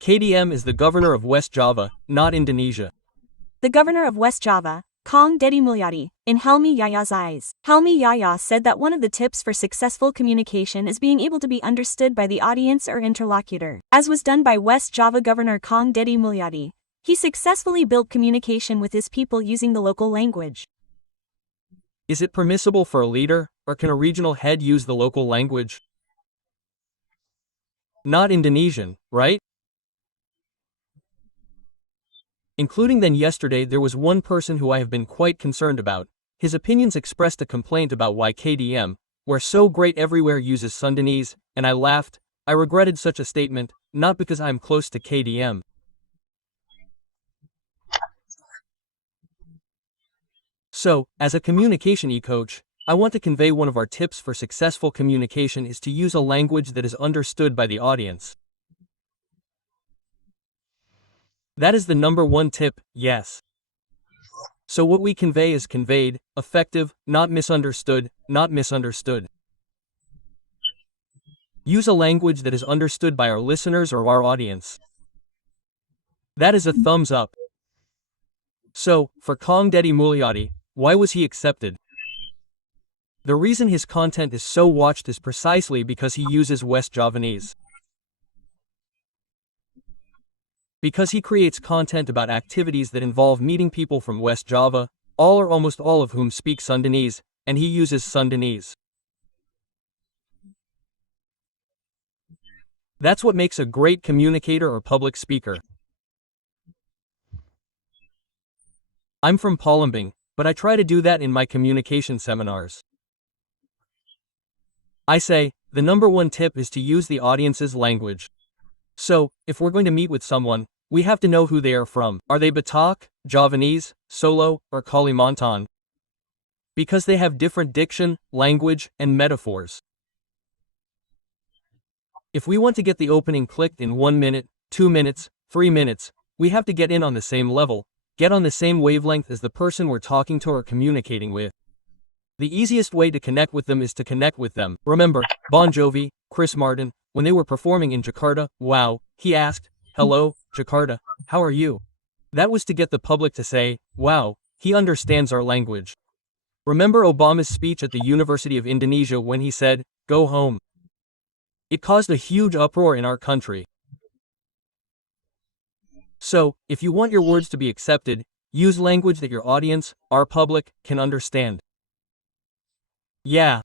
KDM is the governor of West Java, not Indonesia. The governor of West Java, Kang Deddy Mulyadi, in Helmy Yahyah's eyes. Helmy Yahyah said that one of the tips for successful communication is being able to be understood by the audience or interlocutor. As was done by West Java Governor Kang Deddy Mulyadi, he successfully built communication with his people using the local language. Is it permissible for a leader, or can a regional head use the local language? Not Indonesian, right? Including then yesterday there was one person who I have been quite concerned about. His opinions expressed a complaint about why KDM, where so great everywhere uses Sundanese, and I laughed. I regretted such a statement, not because I am close to KDM. So, as a communication e-coach, I want to convey one of our tips for successful communication is to use a language that is understood by the audience. That is the number one tip, yes. So what we convey is conveyed, effective, not misunderstood, not misunderstood. Use a language that is understood by our listeners or our audience. That is a thumbs up. So, for Kang Deddy Mulyadi, why was he accepted? The reason his content is so watched is precisely because he uses West Javanese. Because he creates content about activities that involve meeting people from West Java, all or almost all of whom speak Sundanese, and he uses Sundanese. That's what makes a great communicator or public speaker. I'm from Palembang, but I try to do that in my communication seminars. I say, the number one tip is to use the audience's language. So, if we're going to meet with someone, we have to know who they are from. Are they Batak, Javanese, Solo, or Kalimantan? Because they have different diction, language, and metaphors. If we want to get the opening clicked in 1 minute, 2 minutes, 3 minutes, we have to get in on the same level, get on the same wavelength as the person we're talking to or communicating with. The easiest way to connect with them is to connect with them. Remember, Bon Jovi, Chris Martin, when they were performing in Jakarta, wow, he asked, "Hello, Jakarta, how are you?" That was to get the public to say, wow, he understands our language. Remember Obama's speech at the University of Indonesia when he said, "Go home." It caused a huge uproar in our country. So, if you want your words to be accepted, use language that your audience, our public, can understand. Yeah.